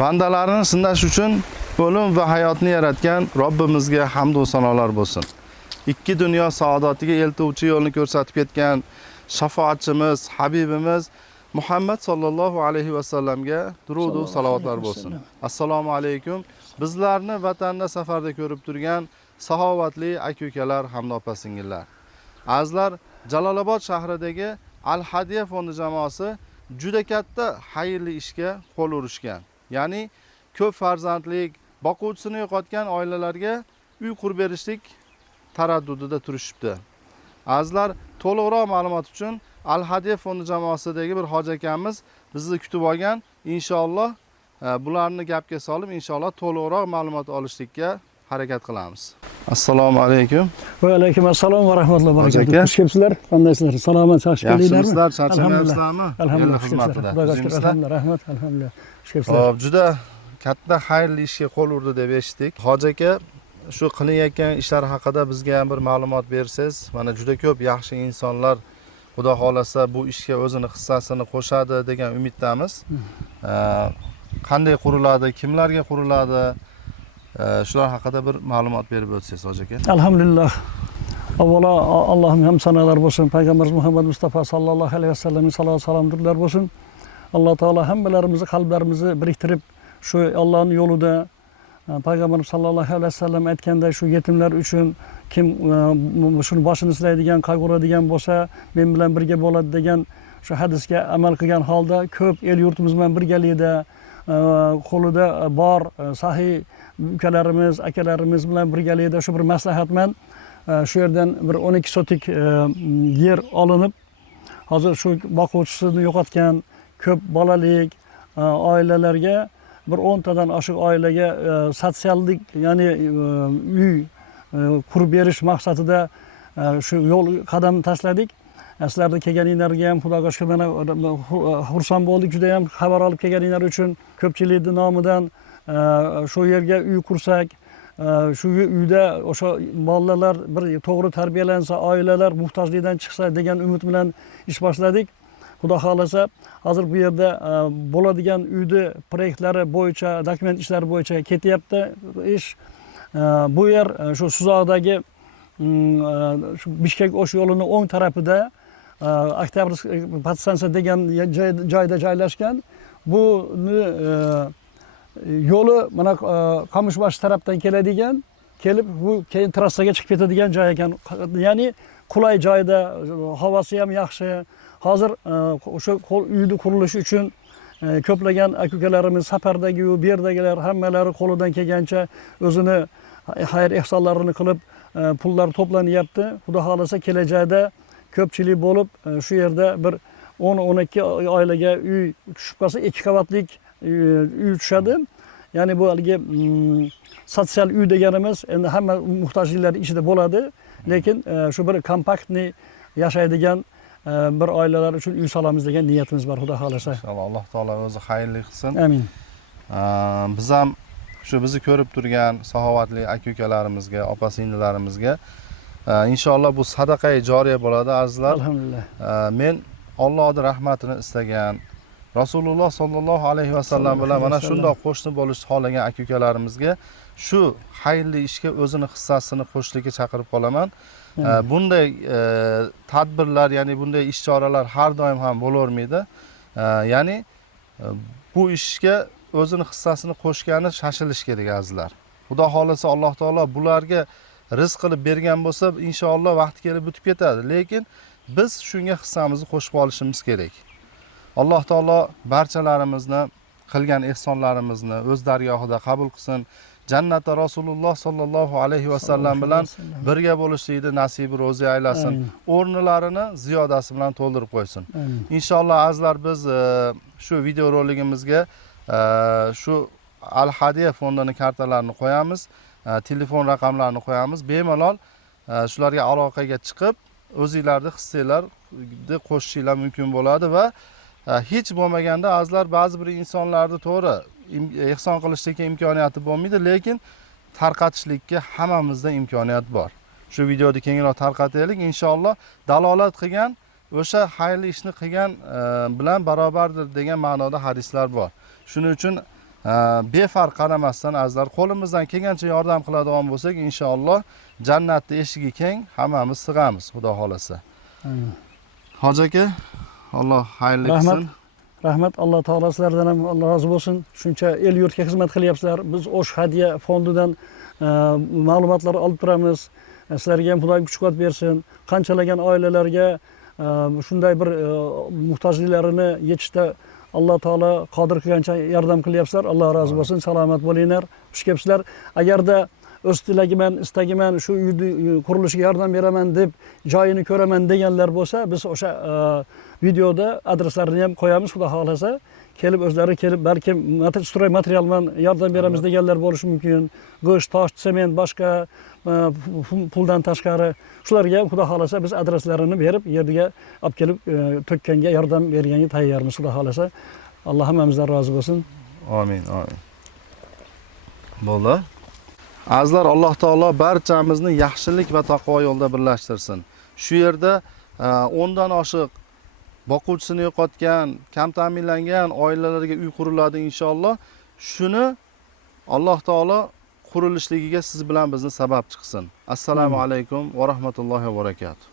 Bandalarini sinash uchun o'lim va hayotni yaratgan Robbimizga hamd va sanolar bo'lsin. Ikki dunyo saodatiga eltuvchi yo'lni ko'rsatib ketgan shafoatchimiz, Habibimiz Muhammad sallallohu alayhi va sallamga durud va salovat bo'lsin. Assalomu alaykum. Bizlarni vatanda safarda ko'rib turgan saxovatli aka-ukalar, hamda opa-singillar. Azizlar, Jalolobod shahridagi Al-Hadiya fondi jamoasi juda katta xayrli ishga qo'l urishgan. Ya'ni ko'p farzandlik, boquvchisini yo'qotgan oilalarga uy qurib berishlik taraddudida turishibdi. Azizlar, to'liqroq ma'lumot uchun Al-Hadiya fondi jamoasidagi bir hoji akamiz bizni kutib olgan. Inshaalloh bularni gapga solib, inshaalloh to'liqroq ma'lumot olishlikka harakat qilamiz. Assalomu alaykum. Va alaykum assalom va rahmatullohi va barakatuh. Xush kelibsizlar. Qandaysizlar? Salomat, yaxshi keldinglarmi? Yaxshimisizlar, charchamayapsizlarmi? Alhamdulillah, xizmatida. Alhamdulillah, rahmat, alhamdulillah. Xush kelibsizlar. Hop, juda katta xayrli ishga qo'l urdi deb eshitdik. Hoji aka, shu qilinayotgan ishlar haqida bizga ham bir ma'lumot bersangiz, mana juda ko'p yaxshi insonlar Xudo xolasa bu ishga o'zini hissasini qo'shadi degan umiddamiz. Qanday quriladi, kimlarga quriladi? Shular haqida bir ma'lumot berib o'tsangiz, hoji aka. Alhamdulillah. Avvalo Allohim ham sanolar bo'lsin, payg'ambarimiz Muhammad Mustafa sallallohu alayhi vasallamga salovat salomlar bo'lsin. Alloh taolo hammalarimizni qalblarimizni biriktirib, shu Allohning yo'lida payg'ambarimiz sallallohu alayhi vasallam aytganday shu yetimlar uchun kim shuni boshini silaydigan, qayg'uradigan bo'lsa, men bilan birga bo'ladi degan shu hadisga amal qilgan holda ko'p el yurtimiz bilan birgalikda qo'lida bor sahiy ukalarimiz, akalarimiz bilan birgalikda shu bir maslahat bilan shu yerdan bir 12 sotik yer olinib, hozir shu boquvchisini yo'qotgan ko'p bolalik oilalarga bir 10 tadan oshiq oilaga sotsiallik, ya'ni uy qurib berish maqsadida shu yo'l qadam tashladik. Sizlarga kelganinglarga ham Xudoga shukr, mana xursand bo'ldik, juda ham xabar olib kelganinglar uchun ko'pchilikning nomidan shu yerga uy qursak, shu uyda o'sha bolalar bir to'g'ri tarbiyalansa, oilalar muhtojlikdan chiqsa degan umid bilan ish boshladik. Xudo xolasa hozir bu yerda bo'ladigan uyni proyektlari bo'yicha, dokument ishlari bo'yicha ketyapti ish. Bu yer shu Suzoqdagi shu Bishkek O'sh yo'lining o'ng tarafida Oktyabr podstansiya degan joyda joylashgan. Buni yo'li mana Qo'mishbosh tarafdan keladigan, kelib bu keyin trassaga chiqib ketadigan joy ekan. Ya'ni qulay joyda, havosi ham yaxshi. Hozir o'sha uyni qurilishi uchun ko'plagan aka-ukalarimiz safardagi, bu yerdagilar hammalari qo'lidan kelgancha o'zini xayr ehsonlarini qilib pullar to'planyapti. Xudo xolasa kelajakda ko'pchilik bo'lib shu yerda bir 10-12 oilaga uy tushib qolsa, 2 qavatlik uy tushadi. Ya'ni bu haligi sotsial uy deganimiz endi hamma muhtojliklar ichida bo'ladi, lekin shu bir kompaktni yashaydigan bir oilalar uchun uy solamiz degan niyatimiz bor, Xudo xolasa. Inshaalloh Alloh taolo o'zi xayrli qilsin. Amin. Biz ham shu bizni ko'rib turgan saxovatli aka-ukalarimizga, opa-singillarimizga inshaalloh bu sadaqa-i joriya bo'ladi, azizlar. Alhamdulillah. Men Allohning rahmatini istagan, Rasululloh sallallohu alayhi va sallam bilan mana shunday qo'shni bo'lishni xohlagan aka-ukalarimizga shu xayrli ishga o'zini hissasini qo'shishga chaqirib qolaman. Bunday tadbirlar, ya'ni bunday ish choralar har doim ham bo'lavermaydi. Ya'ni bu ishga o'zini hissasini qo'shgani shashilish kerak, azizlar. Xudo xolasa Alloh taolo bularga rizq qilib bergan bo'lsa, inshaalloh vaqti kelib bitib ketadi. Lekin biz shunga hissamizni qo'shib olishimiz kerak. Alloh taolo barchalarimizni qilgan ehsonlarimizni o'z dargohida qabul qilsin. Jannatda Rasululloh sallallohu alayhi va sallam bilan birga bo'lishlikni nasibi ro'zi aylasin. O'rnilarini ziyodasi bilan to'ldirib qo'ysin. Inshaalloh azizlar, biz shu video roligimizga shu Al-Hadiya fondining kartalarini qo'yamiz, telefon raqamlarini qo'yamiz. Bemalol shularga aloqaga chiqib, o'zingizlarning hissalaringizni qo'shishinglar mumkin bo'ladi va hech bo'lmaganda azizlar, ba'zi bir insonlarni to'g'ri ehson qilishga imkoniyati bo'lmaydi, lekin tarqatishlikka hammamizda imkoniyat bor. Shu videoni kengroq tarqataylik, inshaalloh dalolat qilgan, o'sha xayrli ishni qilgan bilan barobardir degan ma'noda hadislar bor. Shuning uchun befarq qaramasdan azizlar qo'limizdan kelgancha yordam qiladigan bo'lsak, inshaalloh jannatni eshigi keng, hammamiz sig'amiz, Xudo xolasa. Hoji aka, Alloh xayrli qilsin. Rahmat, Alloh taolo sizlardan ham Alloh rozi bo'lsin. Shuncha el yurtga xizmat qilyapsizlar. Biz O'sh hadiya fondidan ma'lumotlar olib turamiz. Sizlarga ham Xudoy kuch-quvvat bersin. Qanchalagan oilalarga shunday bir muhtojliklarini yechishda Alloh taolo qodir qilgancha yordam qilyapsizlar. Alloh rozi bo'lsin. Salomat bo'linglar. Xush kelibsizlar. Agarda o'z tilagiman, istagiman, shu uyni qurilishiga yordam beraman deb joyini ko'raman deganlar bo'lsa, biz o'sha videoda adreslarini ham qo'yamiz, Xudo xolasa. Kelib o'zlari kelib, balkim stroy material bilan yordam beramiz deganlar bo'lishi mumkin. Go'sht, tosh, sement, boshqa puldan tashqari shularga ham Xudo xolasa biz adreslarini berib, yerga olib kelib to'kkanga yordam berganga tayyormiz, Xudo xolasa. Alloh hammamizdan rozi bo'lsin. Amin, amin. Bo'ldi. Azizlar, Alloh taolo barchamizni yaxshilik va taqvo yo'lida birlashtirsin. Shu yerda 10 dan oshiq boquvchisini yo'qotgan, kam ta'minlangan oilalarga uy quriladi inshaalloh. Shuni Alloh taolo qurilishligiga siz bilan bizni sababchi qilsin. Assalomu alaykum va rahmatullohi va barakatuh.